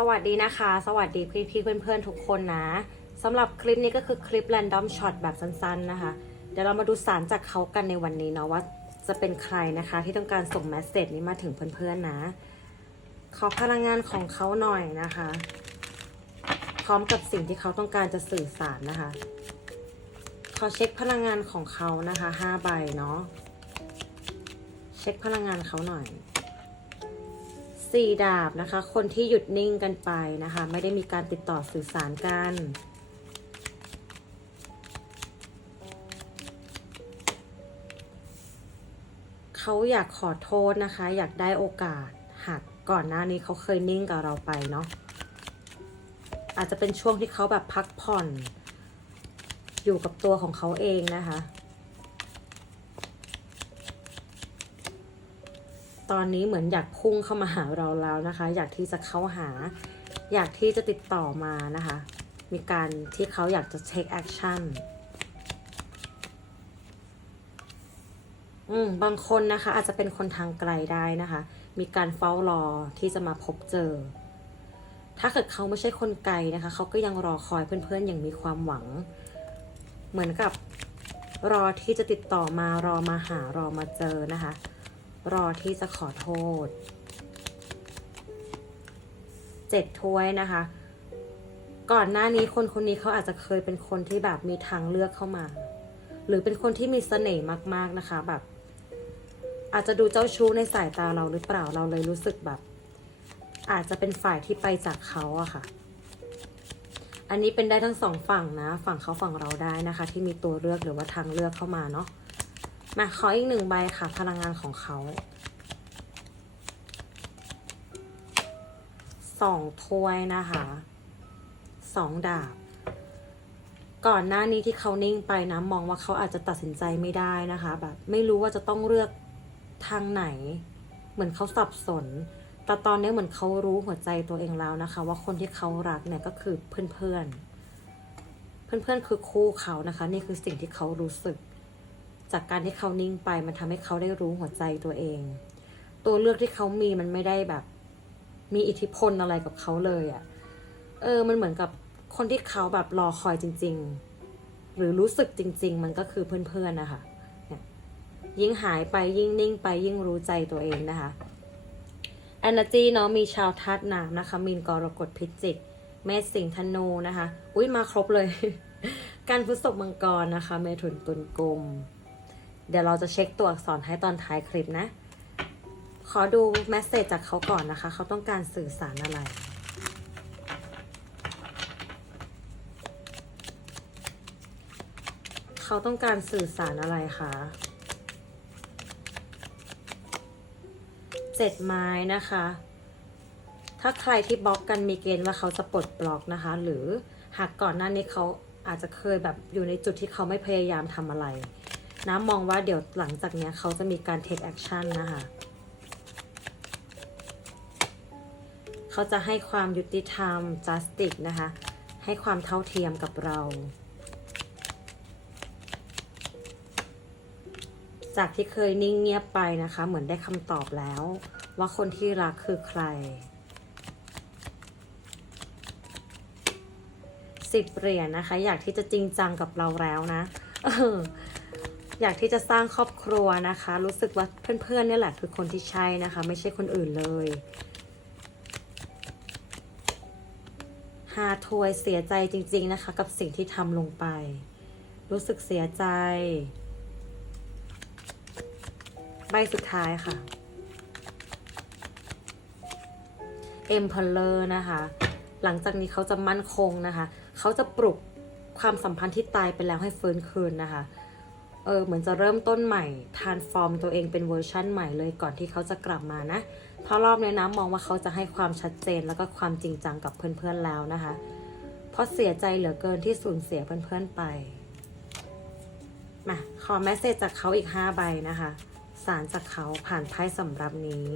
สวัสดีนะคะ สวัสดีพี่พี่เพื่อนๆทุกคนนะสำหรับคลิปนี้ก็คือคลิป random shot แบบสั้นๆนะคะ เดี๋ยวเรามาดูสารจากเขากันในวันนี้เนาะว่าจะเป็นใครนะคะ ที่ต้องการส่งแมสเซจนี้มาถึงเพื่อนๆนะ ขอพลังงานของเขาหน่อยนะคะ พร้อมกับสิ่งที่เขาต้องการจะสื่อสารนะคะ ขอเช็คพลังงานของเขานะคะห้าใบเนาะเช็คพลังงานเขาหน่อย สี่ดาบนะคะ คนที่หยุดนิ่งกันไปนะคะ ไม่ได้มีการติดต่อสื่อสารกันเขาอยากขอโทษนะคะ อยากได้โอกาสหากก่อนหน้านี้เขาเคยนิ่งกับเราไปเนาะอาจจะเป็นช่วงที่เขาแบบพักผ่อน อยู่กับตัวของเขาเองนะคะ ตอนนี้เหมือนอยากพุ่งเข้ามาหาเราแล้วนะคะ อยากที่จะเข้าหา อยากที่จะติดต่อมานะคะ มีการที่เขาอยากจะ take action อืมบางคนนะคะ อาจจะเป็นคนทางไกลได้นะคะ มีการเฝ้ารอที่จะมาพบเจอ ถ้าเกิดเขาไม่ใช่คนไกลนะคะ เขาก็ยังรอคอยเพื่อนๆอย่างมีความหวัง เหมือนกับรอที่จะติดต่อมารอมาหารอมาเจอนะคะ รอที่จะขอโทษเจ็ดถ้วยนะคะ ก่อนหน้านี้คนคนนี้เขาอาจจะเคยเป็นคนที่แบบมีทางเลือกเข้ามา หรือเป็นคนที่มีเสน่ห์มาก ๆนะคะแบบ อาจจะดูเจ้าชู้ในสายตาเราหรือเปล่าเราเลยรู้สึกแบบ อาจจะเป็นฝ่ายที่ไปจากเขาอะค่ะ อันนี้เป็นได้ทั้งสองฝั่งนะ ฝั่งเขาฝั่งเราได้นะคะ ที่มีตัวเลือกหรือว่าทางเลือกเข้ามาเนาะ มาขออีกหนึ่งใบค่ะ พลังงานของเขาสองถ้วยนะคะสองดาบ ก่อนหน้านี้ที่เขานิ่งไปนะมองว่าเขาอาจจะตัดสินใจไม่ได้นะคะ แบบ ไม่รู้ว่าจะต้องเลือกทางไหน เหมือนเขาสับสน แต่ตอนนี้เหมือนเขารู้หัวใจตัวเองแล้วนะคะ ว่าคนที่เขารักเนี่ยก็คือเพื่อนๆ เพื่อนๆคือคู่เขานะคะ นี่คือสิ่งที่เขารู้สึก จากการที่เขานิ่งไปมันทำให้เขาได้รู้หัวใจตัวเอง ตัวเลือกที่เขามีมันไม่ได้แบบ มีอิทธิพลอะไรกับเขาเลยอะ่ะ เออ มันเหมือนกับคนที่เขาแบบรอคอยจริง ๆ หรือรู้สึกจริง ๆ มันก็คือเพื่อนๆนะคะเนี่ยยิ่งหายไปยิ่งนิ่งไปยิ่งรู้ใจตัวเองนะคะ energy เนาะมีชาวธาตุน้ำนะคะ มีนกรกฎพิจิกเมษสิงห์ธนูนะคะ อุ้ยมาครบเลย การพฤษภมังกรนะคะ เมถุนตุลกลม เดี๋ยวเราจะเช็คตัวอักษรให้ตอนท้ายคลิปนะ ขอดูแมสเซจจากเขาก่อนนะคะ เขาต้องการสื่อสารอะไรเขาต้องการสื่อสารอะไรคะเจ็ดไม้นะคะ ถ้าใครที่บล็อกกันมีเกณฑ์ว่าเขาจะปลดบล็อกนะคะ หรือหากก่อนหน้านี้เขาอาจจะเคยแบบอยู่ในจุดที่เขาไม่พยายามทำอะไร น้ำมองว่าเดี๋ยวหลังจากเนี้ยเขาจะมีการ take action นะคะเขาจะให้ความยุติธรรม justice นะคะ ให้ความเท่าเทียมกับเรา จากที่เคยนิ่งเงียบไปนะคะ เหมือนได้คำตอบแล้ว ว่าคนที่รักคือใครสิบเหรียญนะคะ อยากที่จะจริงจังกับเราแล้วนะ อยากที่จะสร้างครอบครัวนะคะ รู้สึกว่าเพื่อนๆเนี่ยแหละคือคนที่ใช่นะคะ ไม่ใช่คนอื่นเลยหาทวยเสียใจจริง ๆนะคะ กับสิ่งที่ทำลงไป รู้สึกเสียใจ ใบสุดท้ายค่ะ Emperor นะคะ หลังจากนี้เขาจะมั่นคงนะคะ เขาจะปลุกความสัมพันธ์ที่ตายไปแล้วให้ฟื้นคืนนะคะ เออเหมือนจะเริ่มต้นใหม่ทานฟอร์มตัวเองเป็นเวอร์ชั่นใหม่เลยก่อนที่เขาจะกลับมานะเพราะรอบนี้นะมองว่าเขาจะให้ความชัดเจนแล้วก็ความจริงจังกับเพื่อนๆแล้วนะคะ เพราะเสียใจเหลือเกินที่สูญเสียเพื่อนๆไป มา ขอแมสเซจจากเขาอีก 5 ใบนะคะ สารจากเขาผ่านไพ่สำรับนี้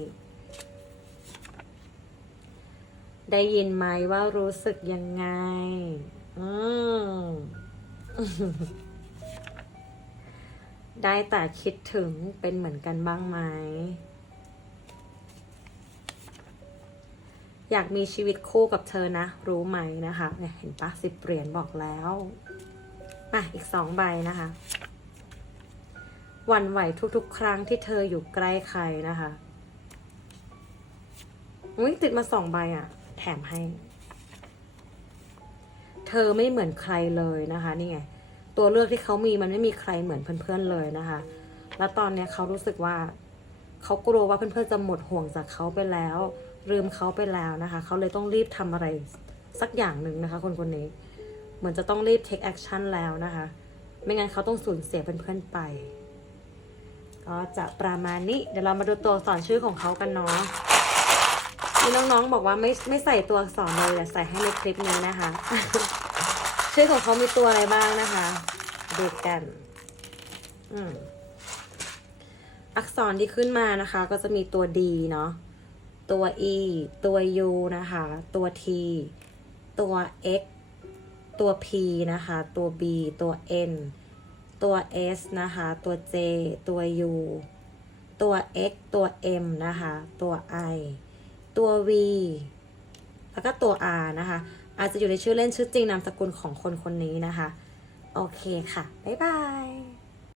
ได้ยินไหมว่ารู้สึกยังไง อืม ได้แต่คิดถึงเป็นเหมือนกันบ้างไหม อยากมีชีวิตคู่กับเธอนะ รู้ไหมนะคะเนี่ยเห็นปะสิบเหรียญบอกแล้วอะอีกสองใบนะคะหวันไหวทุกๆ ครั้งที่เธออยู่ใกล้ใครนะคะอุ้ยติดมาสองใบอะ แถมให้ เธอไม่เหมือนใครเลยนะคะ นี่ไง ตัวเลือกที่เขามีมันไม่มีใครเหมือนเพื่อนๆเลยนะคะ แล้วตอนเนี้ยเขารู้สึกว่าเขากลัวว่าเพื่อนๆจะหมดห่วงจากเขาไปแล้วลืมเขาไปแล้วนะคะ เขาเลยต้องรีบทำอะไรสักอย่างหนึ่งนะคะ คนคนนี้ เหมือนจะต้องรีบ take action แล้วนะคะ ไม่งั้นเขาต้องสูญเสียเพื่อนๆไป ก็จะประมาณนี้ เดี๋ยวเรามาดูตัวสอักษรชื่อของเขากันเนาะมีน้องๆบอกว่าไม่ไม่ใส่ตัวอักษรเลยแต่ใส่ให้ในคลิปนี้นะคะ ชื่อของเขามีตัวอะไรบ้างนะคะ ดูกัน อืมอักษรที่ขึ้นมานะคะ ก็จะมีตัว D เนาะ ตัว E ตัว U นะคะ ตัว T ตัว X ตัว P นะคะ ตัว B ตัว N ตัว S นะคะ ตัว J ตัว U ตัว X ตัว M นะคะ ตัว I ตัว V แล้วก็ตัว R นะคะ อาจจะอยู่ในชื่อเล่นชื่อจริงนามสกุลของคนคนนี้นะคะ โอเคค่ะ บ๊ายบาย